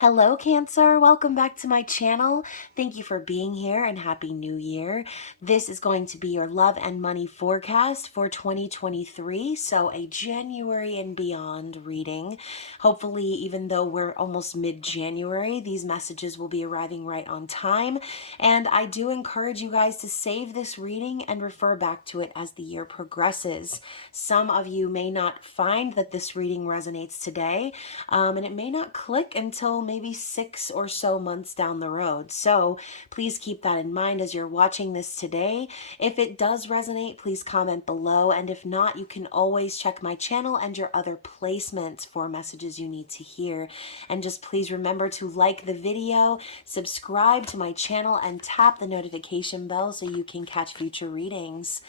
Hello, Cancer. Welcome back to my channel. Thank you for being here and Happy New Year. This is going to be your love and money forecast for 2023, so a January and beyond reading. Hopefully, even though we're almost mid-January, these messages will be arriving right on time. And I do encourage you guys to save this reading and refer back to it as the year progresses. Some of you may not find that this reading resonates today, and it may not click until maybe 6 or so months down the road. So please keep that in mind as you're watching this today. If it does resonate, please comment below. And if not, you can always check my channel and your other placements for messages you need to hear. And just please remember to like the video, subscribe to my channel, and tap the notification bell so you can catch future readings.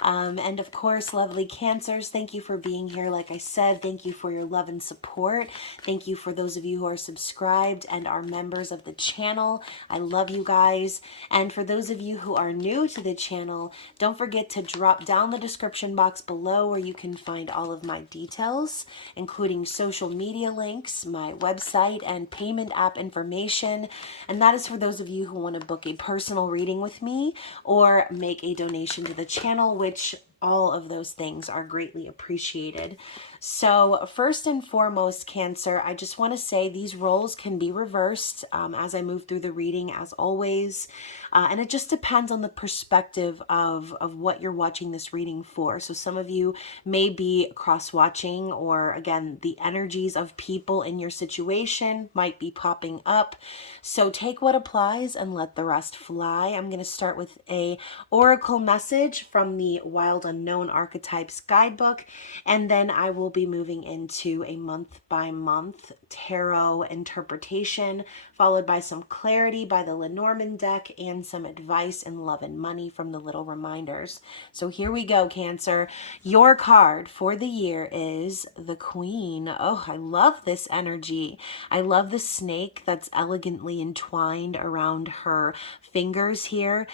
And of course, lovely Cancers, thank you for being here. Like I said, thank you for your love and support. Thank you for those of you who are subscribed and are members of the channel. I love you guys. And for those of you who are new to the channel, don't forget to drop down the description box below where you can find all of my details, including social media links, my website, and payment app information. And that is for those of you who want to book a personal reading with me or make a donation to the channel, which all of those things are greatly appreciated. So first and foremost, Cancer, I just want to say these roles can be reversed as I move through the reading, as always. And it just depends on the perspective of what you're watching this reading for. So some of you may be cross-watching, or again, the energies of people in your situation might be popping up. So take what applies and let the rest fly. I'm going to start with a oracle message from the Wild Unknown Archetypes guidebook, and then I will be moving into a month by month tarot interpretation, followed by some clarity by the Lenormand deck and some advice in love and money from the Little Reminders. So here we go, Cancer. Your card for the year is the Queen. Oh, I love this energy. I love the snake that's elegantly entwined around her fingers here.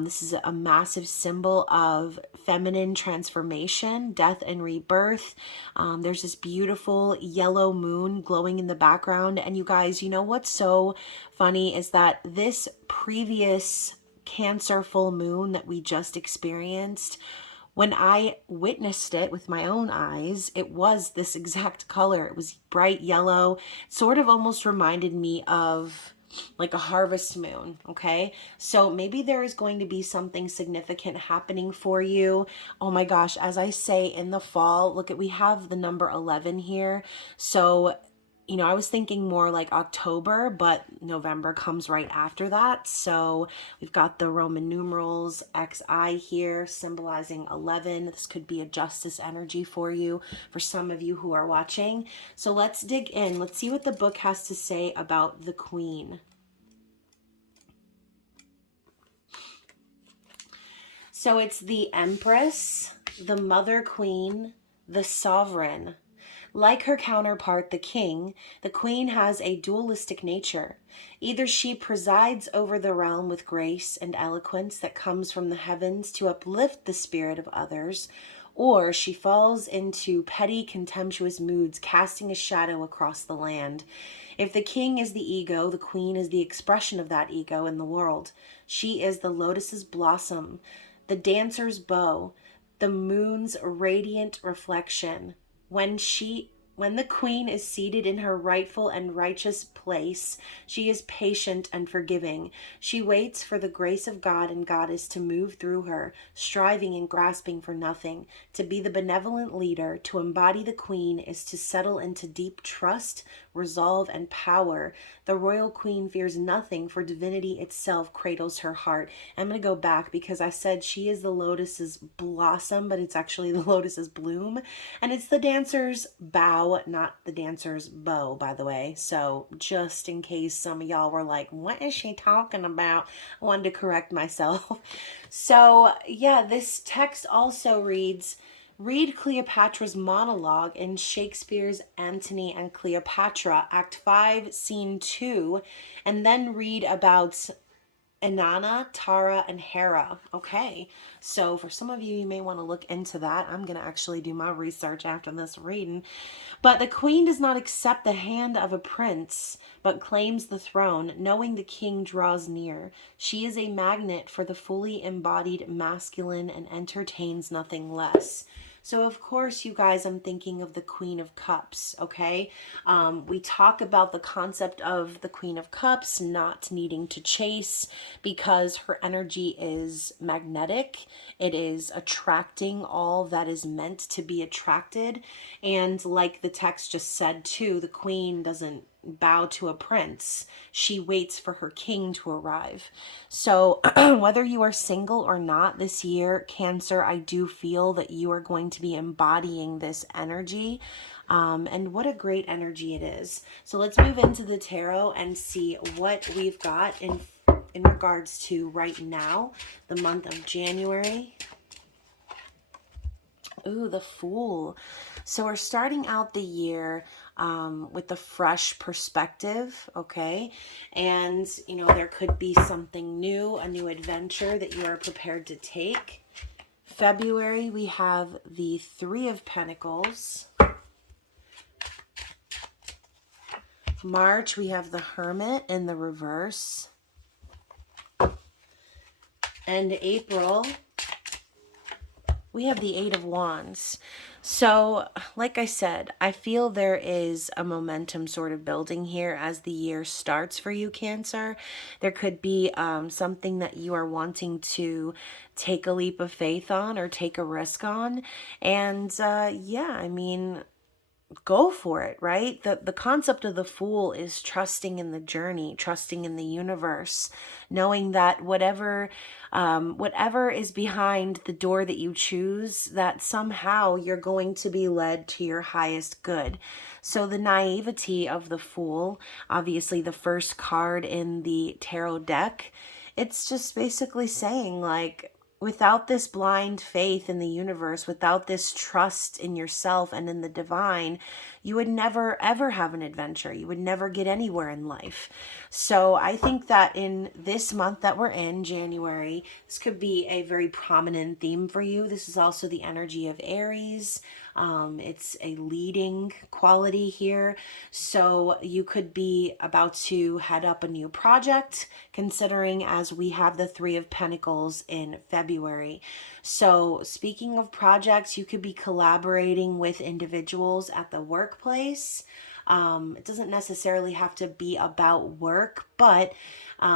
This is a massive symbol of feminine transformation, death and rebirth. There's this beautiful yellow moon glowing in the background. And you guys, you know what's so funny is that this previous Cancer full moon that we just experienced, when I witnessed it with my own eyes, it was this exact color. It was bright yellow. Sort of almost reminded me of like a harvest moon, okay? So maybe there is going to be something significant happening for you. Oh my gosh, as I say, in the fall, look at, we have the number 11 here. So, you know, I was thinking more like October, but November comes right after that. So we've got the Roman numerals XI here symbolizing 11. This could be a justice energy for you, for some of you who are watching. So let's dig in. Let's see what the book has to say about the Queen. So it's the Empress, the Mother Queen, the Sovereign. Like her counterpart, the King, the Queen has a dualistic nature. Either she presides over the realm with grace and eloquence that comes from the heavens to uplift the spirit of others, or she falls into petty, contemptuous moods, casting a shadow across the land. If the King is the ego, the Queen is the expression of that ego in the world. She is the lotus's blossom, the dancer's bow, the moon's radiant reflection. When the Queen is seated in her rightful and righteous place, she is patient and forgiving. She waits for the grace of God and Goddess to move through her, striving and grasping for nothing. To be the benevolent leader, to embody the Queen, is to settle into deep trust, resolve, and power. The royal Queen fears nothing, for divinity itself cradles her heart. I'm going to go back because I said she is the lotus's blossom, but it's actually the lotus's bloom. And it's the dancer's bow, not the dancer's bow, by the way. So just in case some of y'all were like, what is she talking about? I wanted to correct myself. So yeah, this text also reads, read Cleopatra's monologue in Shakespeare's Antony and Cleopatra, Act 5, Scene 2, and then read about Inanna, Tara, and Hera. Okay, so for some of you, you may want to look into that. I'm going to actually do my research after this reading. But the queen does not accept the hand of a prince, but claims the throne, knowing the king draws near. She is a magnet for the fully embodied masculine and entertains nothing less. So, of course, you guys, I'm thinking of the Queen of Cups, okay? We talk about the concept of the Queen of Cups not needing to chase because her energy is magnetic. It is attracting all that is meant to be attracted. And like the text just said, too, the Queen doesn't bow to a prince. She waits for her king to arrive. So whether you are single or not this year, Cancer, I do feel that you are going to be embodying this energy. And what a great energy it is. So let's move into the tarot and see what we've got in regards to right now, the month of January. Ooh, the Fool. So we're starting out the year with a fresh perspective, okay? And, you know, there could be something new, a new adventure that you are prepared to take. February, we have the Three of Pentacles. March, we have the Hermit in the reverse. And April, we have the Eight of Wands. So, like I said, I feel there is a momentum sort of building here as the year starts for you, Cancer. There could be something that you are wanting to take a leap of faith on or take a risk on. And yeah, I mean, go for it, right? The concept of the Fool is trusting in the journey, trusting in the universe, knowing that whatever is behind the door that you choose, that somehow you're going to be led to your highest good. So the naivety of the Fool, obviously the first card in the tarot deck, it's just basically saying, like, without this blind faith in the universe, without this trust in yourself and in the divine, you would never ever have an adventure. You would never get anywhere in life. So I think that in this month that we're in, January, this could be a very prominent theme for you. This is also the energy of Aries. It's a leading quality here. So you could be about to head up a new project, considering as we have the Three of Pentacles in February. So speaking of projects, you could be collaborating with individuals at the workplace. It doesn't necessarily have to be about work, but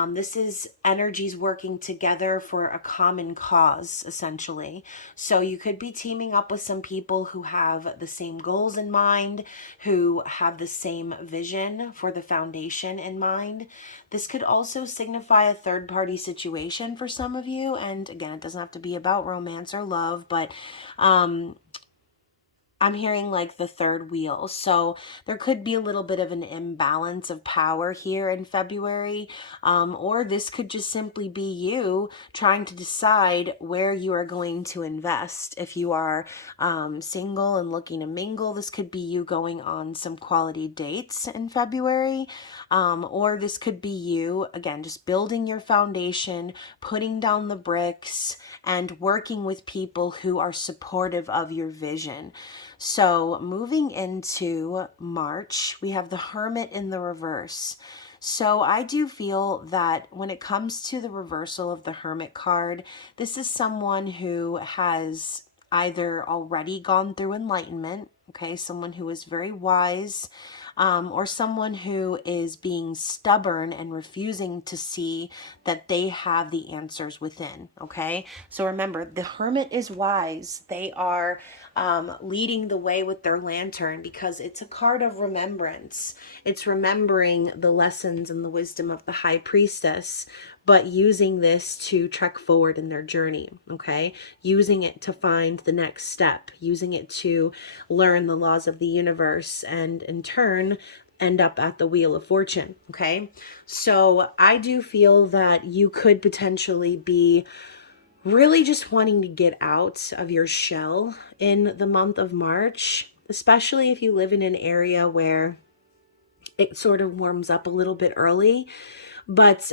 this is energies working together for a common cause, essentially. So you could be teaming up with some people who have the same goals in mind, who have the same vision for the foundation in mind. This could also signify a third-party situation for some of you. And again, it doesn't have to be about romance or love, but I'm hearing like the third wheel. So there could be a little bit of an imbalance of power here in February. Or this could just simply be you trying to decide where you are going to invest. If you are single and looking to mingle, this could be you going on some quality dates in February. Or this could be you, again, just building your foundation, putting down the bricks, and working with people who are supportive of your vision. So moving into March, we have the Hermit in the reverse. So I do feel that when it comes to the reversal of the Hermit card, this is someone who has either already gone through enlightenment, okay, someone who is very wise, or someone who is being stubborn and refusing to see that they have the answers within, okay? So remember, the Hermit is wise. They are leading the way with their lantern because it's a card of remembrance. It's remembering the lessons and the wisdom of the High Priestess, but using this to trek forward in their journey, okay? Using it to find the next step, using it to learn the laws of the universe, and in turn, end up at the Wheel of Fortune, okay? So I do feel that you could potentially be really just wanting to get out of your shell in the month of March, especially if you live in an area where it sort of warms up a little bit early. But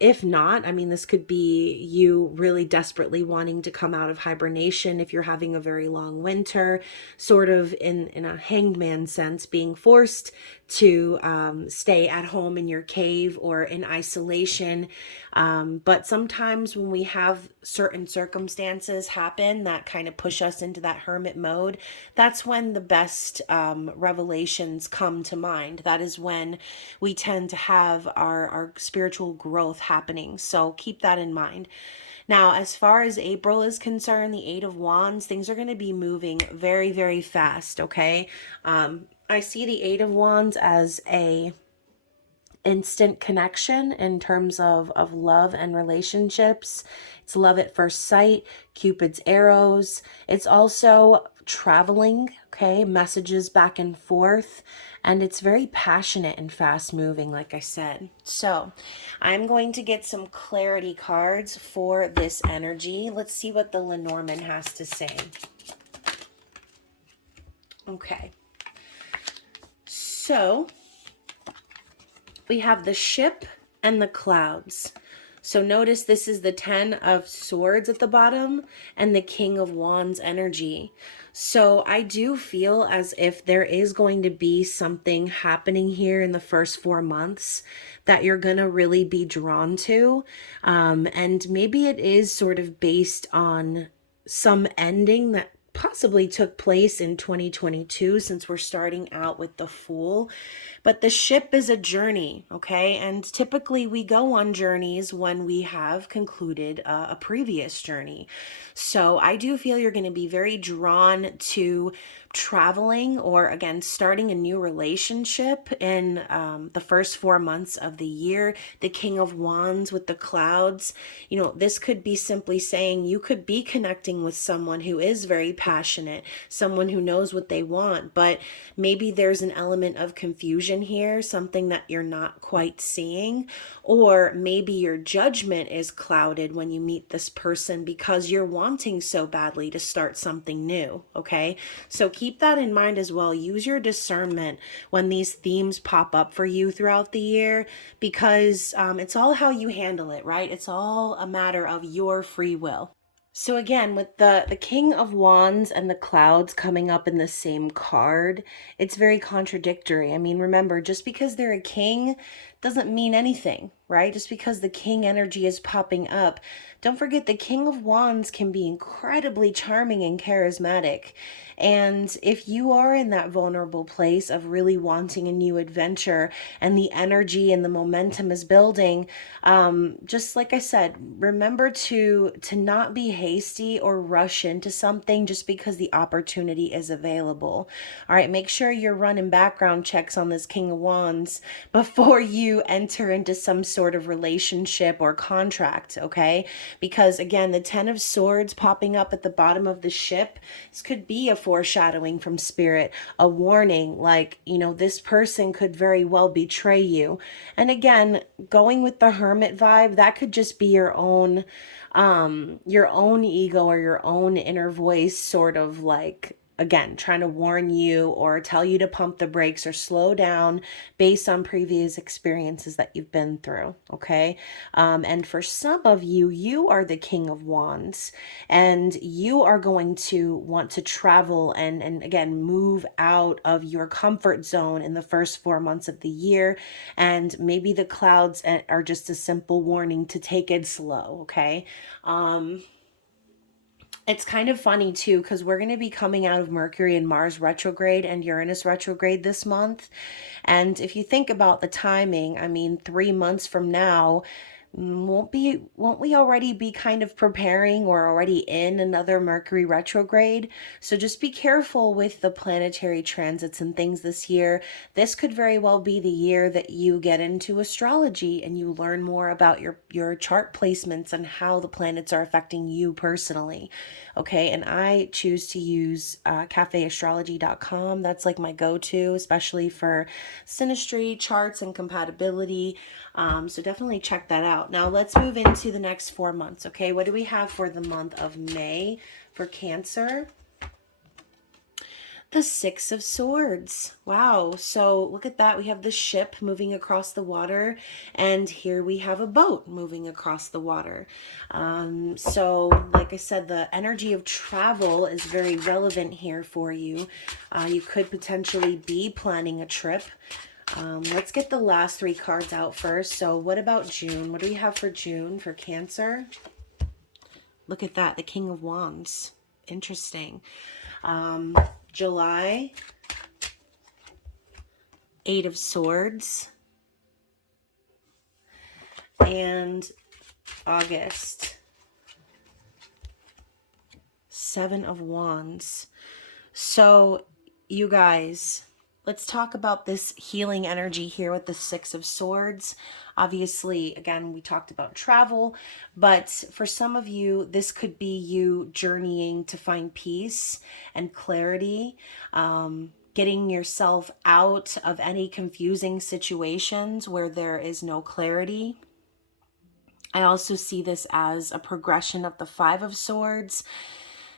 if not, I mean, this could be you really desperately wanting to come out of hibernation if you're having a very long winter, sort of in a hanged man sense, being forced to stay at home in your cave or in isolation. But sometimes when we have certain circumstances happen that kind of push us into that hermit mode, that's when the best revelations come to mind. That is when we tend to have our spiritual growth happening. So keep that in mind. Now, as far as April is concerned, the Eight of Wands, things are going to be moving very, very fast, okay? I see the Eight of Wands as a instant connection in terms of love and relationships. It's love at first sight, Cupid's arrows. It's also traveling, okay? Messages back and forth. And it's very passionate and fast moving, like I said. So I'm going to get some clarity cards for this energy. Let's see what the Lenormand has to say. Okay. So we have the ship and the clouds. So notice this is the 10 of Swords at the bottom and the King of Wands energy. So I do feel as if there is going to be something happening here in the first 4 months that you're going to really be drawn to. And maybe it is sort of based on some ending that possibly took place in 2022, since we're starting out with the Fool. But the ship is a journey, okay? And typically we go on journeys when we have concluded a previous journey. So I do feel you're going to be very drawn to traveling, or again, starting a new relationship in the first 4 months of the year. The King of Wands with the clouds, you know, this could be simply saying you could be connecting with someone who is very passionate, someone who knows what they want, but maybe there's an element of confusion here, something that you're not quite seeing, or maybe your judgment is clouded when you meet this person because you're wanting so badly to start something new, okay? So keep that in mind as well. Use your discernment when these themes pop up for you throughout the year, because it's all how you handle it, right? It's all a matter of your free will. So again, with the King of Wands and the clouds coming up in the same card, it's very contradictory. I mean, remember, just because they're a king doesn't mean anything, right? Just because the king energy is popping up. Don't forget, the King of Wands can be incredibly charming and charismatic. And if you are in that vulnerable place of really wanting a new adventure and the energy and the momentum is building, just like I said, remember to not be hasty or rush into something just because the opportunity is available. All right, make sure you're running background checks on this King of Wands before you enter into some sort of relationship or contract, okay? Because again, the 10 of Swords popping up at the bottom of the ship, this could be a foreshadowing from spirit, a warning, like, you know, this person could very well betray you. And again, going with the Hermit vibe, that could just be your own ego or your own inner voice, sort of like, again, trying to warn you or tell you to pump the brakes or slow down based on previous experiences that you've been through, okay? And for some of you, you are the King of Wands, and you are going to want to travel and again, move out of your comfort zone in the first 4 months of the year. And maybe the clouds are just a simple warning to take it slow, okay? It's kind of funny too, because we're going to be coming out of Mercury and Mars retrograde and Uranus retrograde this month. And if you think about the timing, I mean, 3 months from now, won't we already be kind of preparing or already in another Mercury retrograde? So just be careful with the planetary transits and things this year. This could very well be the year that you get into astrology and you learn more about your chart placements and how the planets are affecting you personally. Okay, and I choose to use cafeastrology.com. That's like my go-to, especially for synastry, charts, and compatibility. So definitely check that out. Now let's move into the next 4 months, okay? What do we have for the month of May for Cancer? The Six of Swords. Wow. So look at that. We have the ship moving across the water, and here we have a boat moving across the water. So like I said, the energy of travel is very relevant here for you. You could potentially be planning a trip. Let's get the last three cards out first. So what about June? What do we have for June for Cancer? Look at that. The King of Wands. Interesting. July, Eight of Swords, and August, Seven of Wands. So you guys, let's talk about this healing energy here with the Six of Swords. Obviously, again, we talked about travel, but for some of you, this could be you journeying to find peace and clarity, getting yourself out of any confusing situations where there is no clarity. I also see this as a progression of the Five of Swords.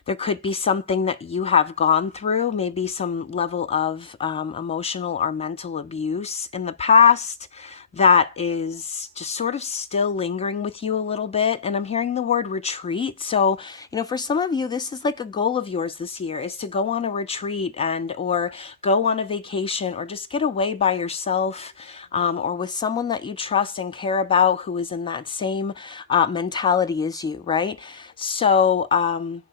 There could be something that you have gone through, maybe some level of emotional or mental abuse in the past that is just sort of still lingering with you a little bit. And I'm hearing the word retreat. So, for some of you, this is like a goal of yours this year, is to go on a retreat or go on a vacation, or just get away by yourself, or with someone that you trust and care about who is in that same mentality as you, right? So,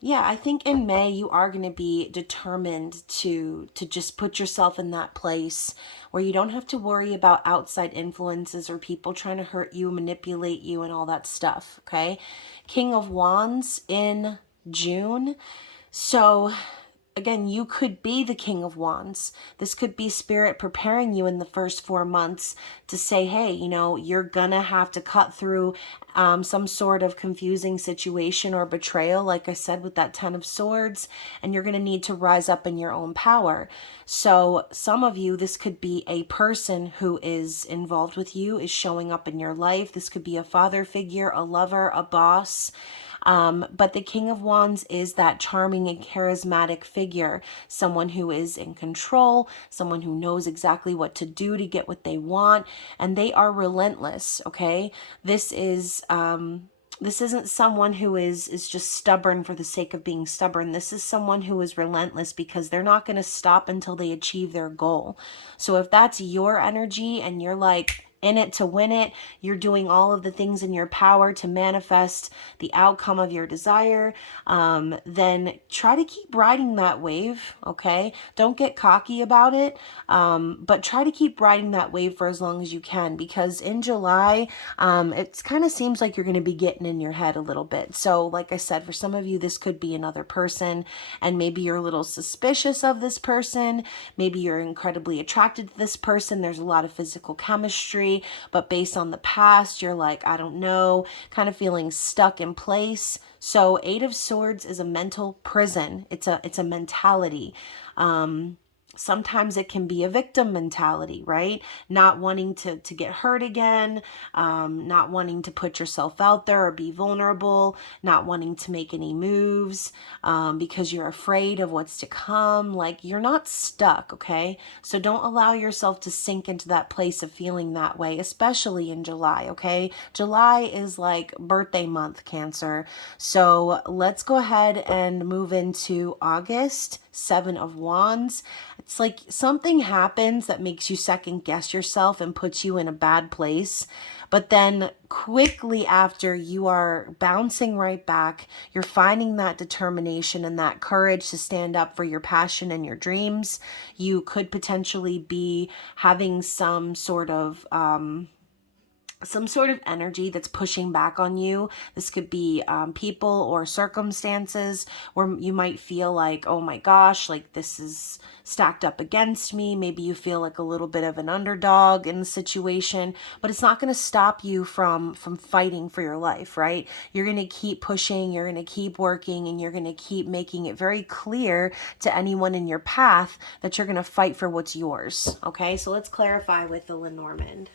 yeah, I think in May you are going to be determined to just put yourself in that place where you don't have to worry about outside influences or people trying to hurt you, manipulate you, and all that stuff, okay? King of Wands in June. So again, you could be the King of Wands. This could be Spirit preparing you in the first 4 months to say, hey, you're gonna have to cut through some sort of confusing situation or betrayal, like I said, with that Ten of Swords, and you're gonna need to rise up in your own power. So some of you, this could be a person who is involved with you, is showing up in your life. This could be a father figure, a lover, a boss. But the King of Wands is that charming and charismatic figure, someone who is in control, someone who knows exactly what to do to get what they want, and they are relentless, okay? This isn't someone who is just stubborn for the sake of being stubborn. This is someone who is relentless because they're not going to stop until they achieve their goal. So if that's your energy and you're like in it to win it, you're doing all of the things in your power to manifest the outcome of your desire, then try to keep riding that wave, okay? Don't get cocky about it, but try to keep riding that wave for as long as you can, because in July, it kind of seems like you're going to be getting in your head a little bit. So like I said, for some of you, this could be another person, and maybe you're a little suspicious of this person. Maybe you're incredibly attracted to this person. There's a lot of physical chemistry, but based on the past, you're like, I don't know, kind of feeling stuck in place. So Eight of Swords is a mental prison. It's a mentality. Sometimes it can be a victim mentality, right? Not wanting to get hurt again, not wanting to put yourself out there or be vulnerable, not wanting to make any moves because you're afraid of what's to come. Like, you're not stuck, okay? So don't allow yourself to sink into that place of feeling that way, especially in July, okay? July is like birthday month, Cancer. So let's go ahead and move into August. Seven of Wands. It's like something happens that makes you second guess yourself and puts you in a bad place. But then quickly after, you are bouncing right back. You're finding that determination and that courage to stand up for your passion and your dreams. You could potentially be having some sort of energy that's pushing back on you. This could be people or circumstances where you might feel like, oh my gosh, like this is stacked up against me. Maybe you feel like a little bit of an underdog in the situation, but it's not going to stop you from fighting for your life, right? You're going to keep pushing, you're going to keep working, and you're going to keep making it very clear to anyone in your path that you're going to fight for what's yours. Okay, so let's clarify with the Lenormand.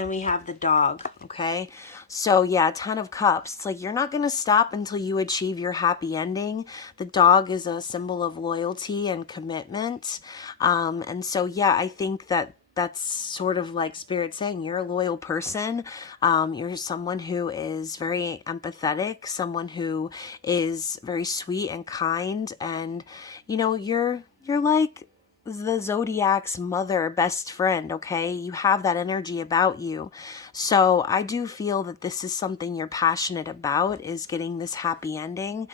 and we have the dog, okay? So yeah, 10 of cups. It's like you're not going to stop until you achieve your happy ending. The dog is a symbol of loyalty and commitment. And so yeah, I think that that's sort of like Spirit saying you're a loyal person. You're someone who is very empathetic, someone who is very sweet and kind, and you know, you're like the zodiac's mother, best friend, okay? You have that energy about you. So I do feel that this is something you're passionate about, is getting this happy ending.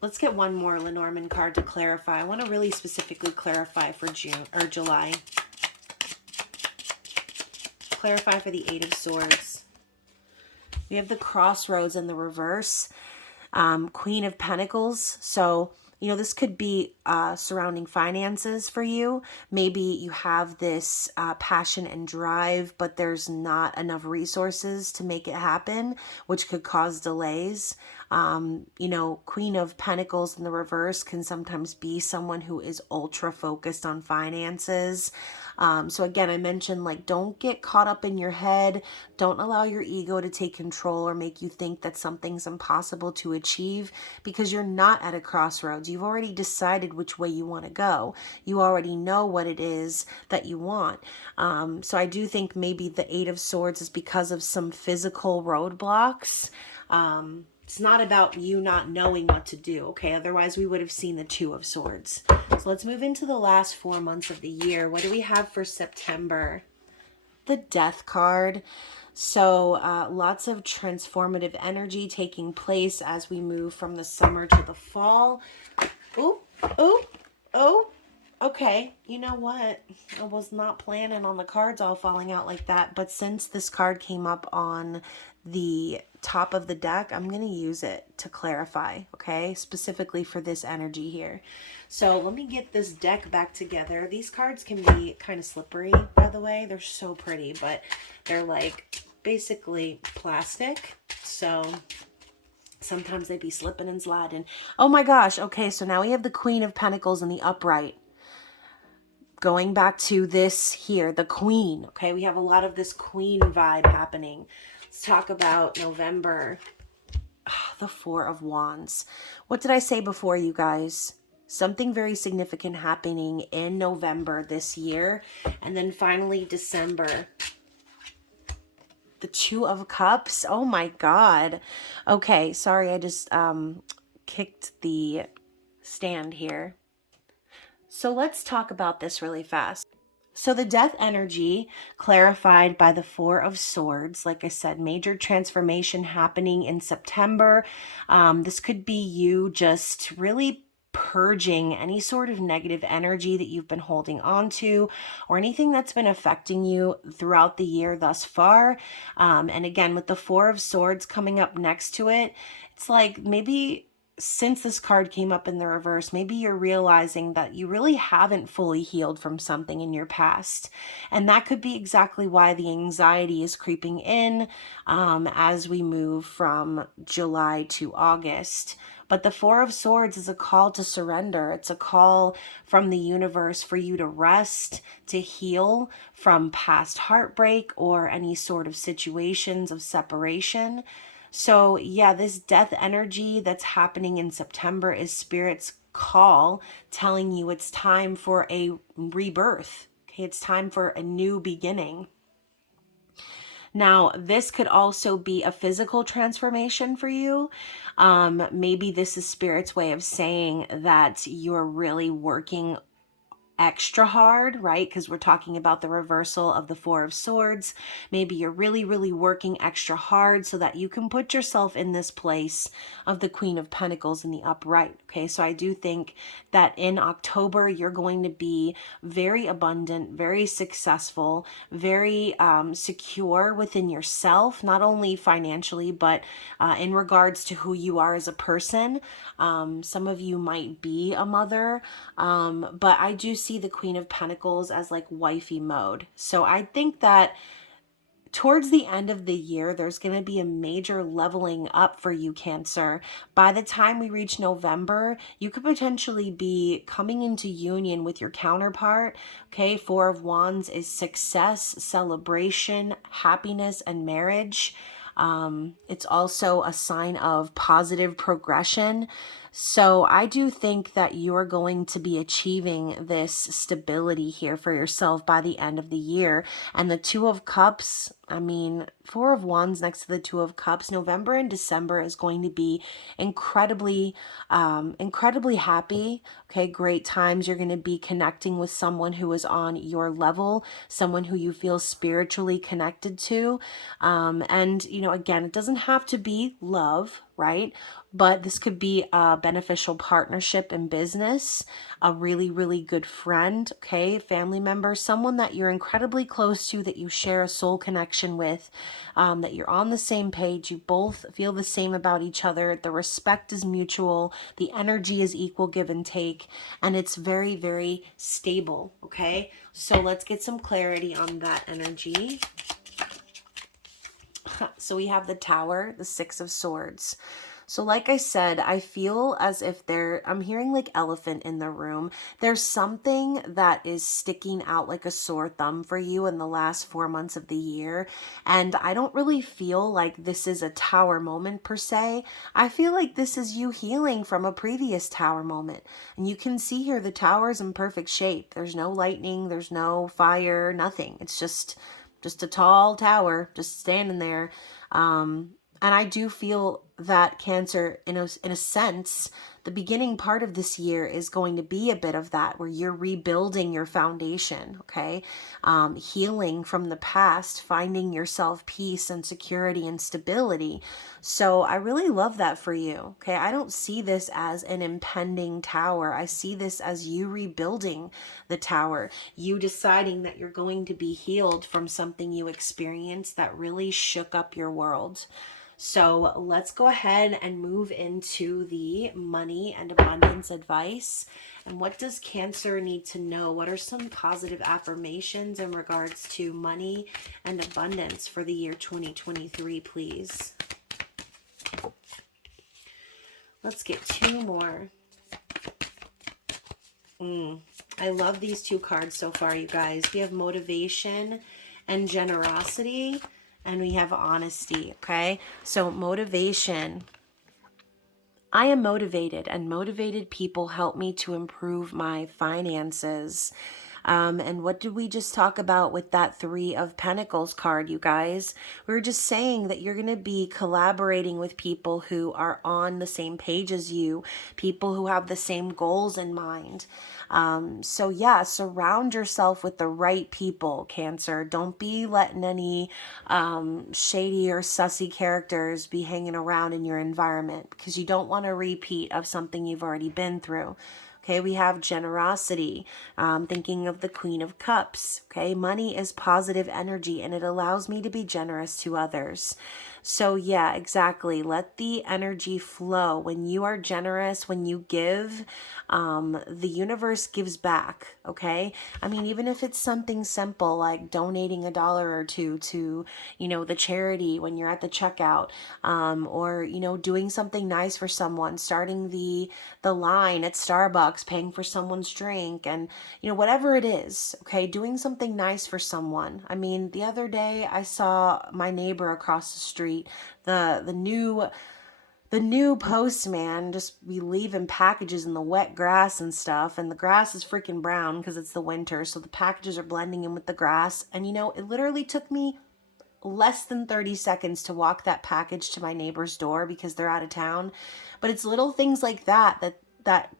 Let's get one more Lenormand card to clarify. I want to really specifically clarify for June or July. Clarify for the Eight of Swords. We have the Crossroads in the reverse. Queen of Pentacles. So, you know, this could be surrounding finances for you. Maybe you have this passion and drive, but there's not enough resources to make it happen, which could cause delays. You know, Queen of Pentacles in the reverse can sometimes be someone who is ultra focused on finances. So again, I mentioned, like, don't get caught up in your head. Don't allow your ego to take control or make you think that something's impossible to achieve, because you're not at a crossroads. You've already decided which way you want to go. You already know what it is that you want. So I do think maybe the Eight of Swords is because of some physical roadblocks. It's not about you not knowing what to do, okay? Otherwise, we would have seen the Two of Swords. So let's move into the last 4 months of the year. What do we have for September? The Death card. So lots of transformative energy taking place as we move from the summer to the fall. Oh, oh, oh. Okay, you know what? I was not planning on the cards all falling out like that, but since this card came up on the top of the deck, I'm going to use it to clarify, okay? Specifically for this energy here. So let me get this deck back together. These cards can be kind of slippery, by the way. They're so pretty, but they're like basically plastic. So sometimes they be slipping and sliding. Oh my gosh. Okay, so now we have the Queen of Pentacles in the upright. Going back to this here, the Queen, okay? We have a lot of this Queen vibe happening. Let's talk about November. The Four of Wands. What did I say before, you guys? Something very significant happening in November this year. And then finally December. The Two of Cups. Oh my God. Okay, sorry, I just kicked the stand here. So let's talk about this really fast. So the death energy clarified by the Four of Swords, like I said, major transformation happening in September. This could be you just really purging any sort of negative energy that you've been holding on to, or anything that's been affecting you throughout the year thus far. And again, with the Four of Swords coming up next to it, it's like maybe since this card came up in the reverse, maybe you're realizing that you really haven't fully healed from something in your past. And that could be exactly why the anxiety is creeping in as we move from July to August. But the Four of Swords is a call to surrender. It's a call from the universe for you to rest, to heal from past heartbreak or any sort of situations of separation. So yeah, this death energy that's happening in September is Spirit's call telling you it's time for a rebirth. Okay, it's time for a new beginning. Now, this could also be a physical transformation for you. Maybe this is Spirit's way of saying that you're really working extra hard, right? Because we're talking about the reversal of the Four of Swords. Maybe you're really, really working extra hard so that you can put yourself in this place of the Queen of Pentacles in the upright. Okay, so I do think that in October, you're going to be very abundant, very successful, very secure within yourself, not only financially, but in regards to who you are as a person. Some of you might be a mother, but I do see the Queen of Pentacles as like wifey mode. So I think that towards the end of the year, there's going to be a major leveling up for you, Cancer. By the time we reach November, you could potentially be coming into union with your counterpart. Okay, Four of Wands is success, celebration, happiness, and marriage. It's also a sign of positive progression. So I do think that you're going to be achieving this stability here for yourself by the end of the year. And the Two of Cups, I mean, Four of Wands next to the Two of Cups, November and December is going to be incredibly, incredibly happy. Okay, great times. You're going to be connecting with someone who is on your level, someone who you feel spiritually connected to. And, you know, again, it doesn't have to be love, right? But this could be a beneficial partnership in business, a really, really good friend, okay, family member, someone that you're incredibly close to, that you share a soul connection with, that you're on the same page, you both feel the same about each other, the respect is mutual, the energy is equal give and take, and it's very, very stable, okay? So let's get some clarity on that energy. So we have the Tower, the Six of Swords. So like I said, I feel as if I'm hearing like elephant in the room. There's something that is sticking out like a sore thumb for you in the last 4 months of the year. And I don't really feel like this is a tower moment per se. I feel like this is you healing from a previous tower moment. And you can see here the tower's in perfect shape. There's no lightning, there's no fire, nothing. It's just a tall tower just standing there. And I do feel that Cancer, in a sense, the beginning part of this year is going to be a bit of that, where you're rebuilding your foundation, okay? Healing from the past, finding yourself peace and security and stability. So I really love that for you, okay? I don't see this as an impending tower. I see this as you rebuilding the tower, you deciding that you're going to be healed from something you experienced that really shook up your world. So let's go ahead and move into the money and abundance advice. And what does Cancer need to know? What are some positive affirmations in regards to money and abundance for the year 2023, please? Let's get two more. I love these two cards so far, you guys. We have motivation and generosity. And we have honesty, okay? So motivation. I am motivated, and motivated people help me to improve my finances. And what did we just talk about with that Three of Pentacles card, you guys? We were just saying that you're going to be collaborating with people who are on the same page as you, people who have the same goals in mind. So yeah, surround yourself with the right people, Cancer. Don't be letting any shady or sussy characters be hanging around in your environment, because you don't want a repeat of something you've already been through. Okay, we have generosity, thinking of the Queen of Cups. Okay, money is positive energy and it allows me to be generous to others. So yeah, exactly. Let the energy flow. When you are generous, when you give, the universe gives back. Okay. I mean, even if it's something simple like donating $1 or two to, the charity when you're at the checkout, or, doing something nice for someone, starting the line at Starbucks, paying for someone's drink, and, whatever it is. Okay. Doing something nice for someone. I mean, the other day I saw my neighbor across the street, the new postman just be leaving packages in the wet grass and stuff, and the grass is freaking brown because it's the winter, so the packages are blending in with the grass. And it literally took me less than 30 seconds to walk that package to my neighbor's door because they're out of town. But it's little things like that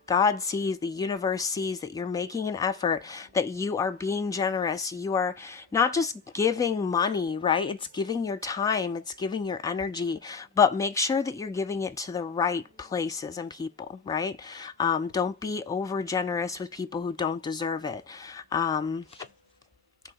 God sees, the universe sees, that you're making an effort, that you are being generous. You are not just giving money, right? It's giving your time, it's giving your energy, but make sure that you're giving it to the right places and people, right? Don't be over generous with people who don't deserve it.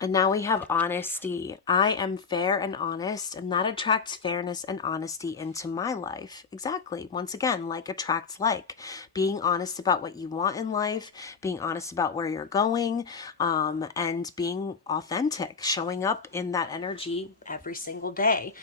And now we have honesty. I am fair and honest, and that attracts fairness and honesty into my life. Exactly. Once again, like attracts like. Being honest about what you want in life, being honest about where you're going, and being authentic, showing up in that energy every single day.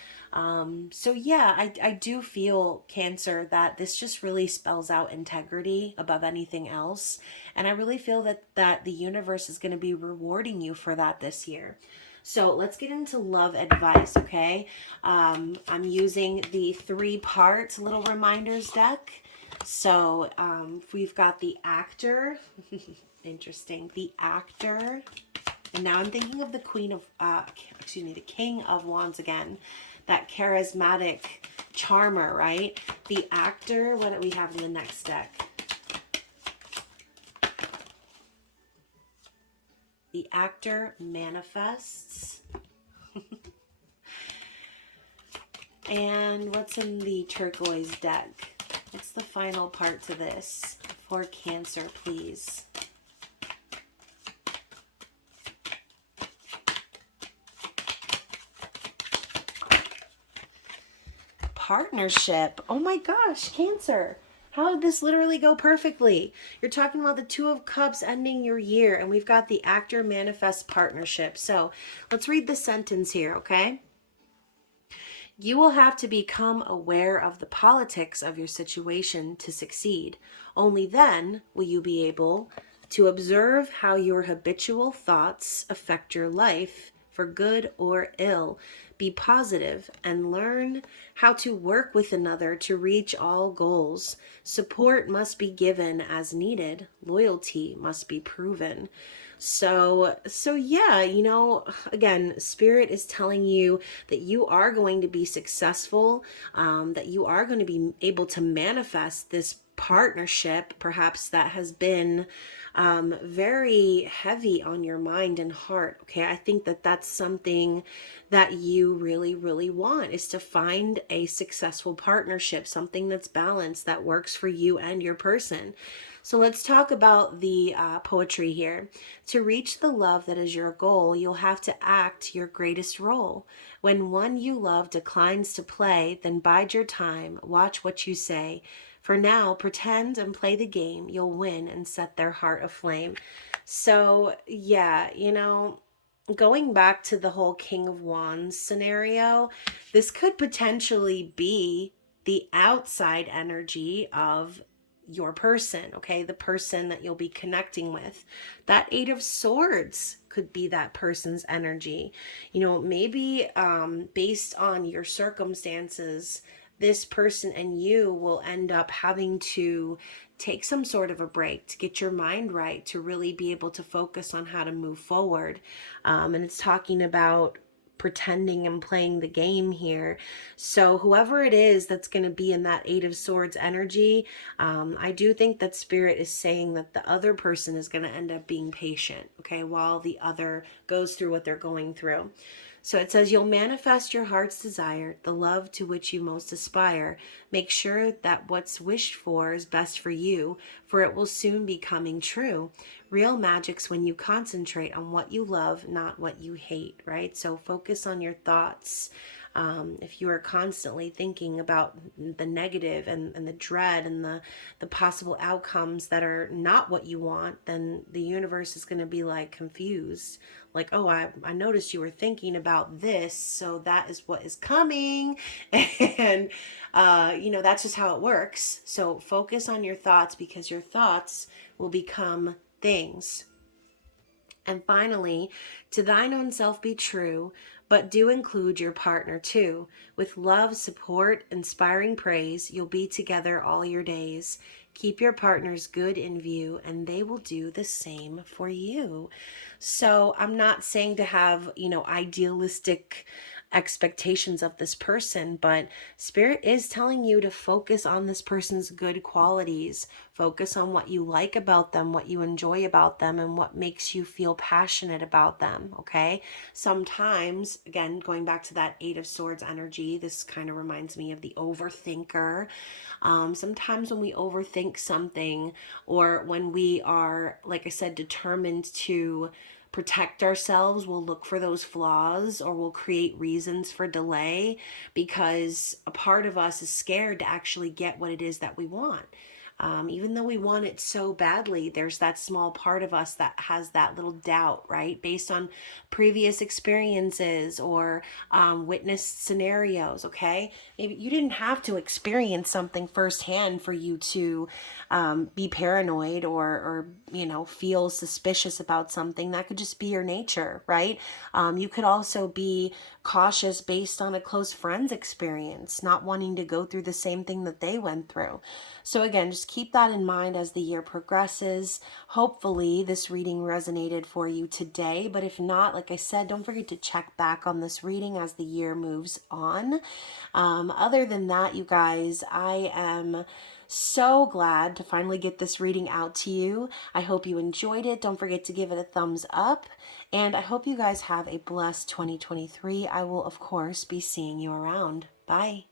So yeah, I do feel, Cancer, that this just really spells out integrity above anything else. And I really feel that the universe is going to be rewarding you for that this year. So let's get into love advice, okay? I'm using the 3-part little reminders deck. So we've got the actor. Interesting. The actor. And now I'm thinking of the the King of Wands again. That charismatic charmer, right? The actor. What do we have in the next deck? The actor manifests. And what's in the turquoise deck? What's the final part to this for Cancer, please? Partnership. Oh my gosh, Cancer. How did this literally go perfectly? You're talking about the 2 of Cups ending your year, and we've got the actor manifest partnership. So let's read the sentence here, okay? You will have to become aware of the politics of your situation to succeed. Only then will you be able to observe how your habitual thoughts affect your life for good or ill. Be positive and learn how to work with another to reach all goals. Support must be given as needed. Loyalty must be proven. So yeah, again, Spirit is telling you that you are going to be successful, that you are going to be able to manifest this partnership, perhaps that has been very heavy on your mind and heart. Okay, I think that that's something that you really, really want, is to find a successful partnership, something that's balanced, that works for you and your person. So let's talk about the poetry here. To reach the love that is your goal, you'll have to act your greatest role. When one you love declines to play, then bide your time, watch what you say. For now, pretend and play the game. You'll win and set their heart aflame. So, yeah, going back to the whole King of Wands scenario, this could potentially be the outside energy of your person, okay? The person that you'll be connecting with. That 8 of Swords could be that person's energy. Maybe based on your circumstances, this person and you will end up having to take some sort of a break to get your mind right, to really be able to focus on how to move forward. And it's talking about pretending and playing the game here. So whoever it is that's going to be in that 8 of Swords energy, I do think that Spirit is saying that the other person is going to end up being patient, okay, while the other goes through what they're going through. So it says, you'll manifest your heart's desire, the love to which you most aspire. Make sure that what's wished for is best for you, for it will soon be coming true. Real magic's when you concentrate on what you love, not what you hate, right? So focus on your thoughts. If you are constantly thinking about the negative and the dread and the possible outcomes that are not what you want, then the universe is going to be like confused. Like, oh, I noticed you were thinking about this, so that is what is coming. And, that's just how it works. So focus on your thoughts, because your thoughts will become things. And finally, to thine own self be true, but do include your partner too. With love, support, inspiring praise, you'll be together all your days. Keep your partner's good in view, and they will do the same for you. So I'm not saying to have, idealistic expectations of this person, but Spirit is telling you to focus on this person's good qualities. Focus on what you like about them, what you enjoy about them, and what makes you feel passionate about them, okay? Sometimes, again, going back to that 8 of Swords energy, this kind of reminds me of the overthinker. Sometimes when we overthink something, or when we are, like I said, determined to protect ourselves, we'll look for those flaws, or we'll create reasons for delay because a part of us is scared to actually get what it is that we want. Even though we want it so badly, there's that small part of us that has that little doubt, right? Based on previous experiences or witnessed scenarios, okay? Maybe you didn't have to experience something firsthand for you to be paranoid or, feel suspicious about something. That could just be your nature, right? You could also be cautious based on a close friend's experience, not wanting to go through the same thing that they went through. So again, just keep that in mind as the year progresses. Hopefully this reading resonated for you today, but if not, like I said, don't forget to check back on this reading as the year moves on. Other than that, you guys, I am so glad to finally get this reading out to you. I hope you enjoyed it. Don't forget to give it a thumbs up. And I hope you guys have a blessed 2023. I will, of course, be seeing you around. Bye.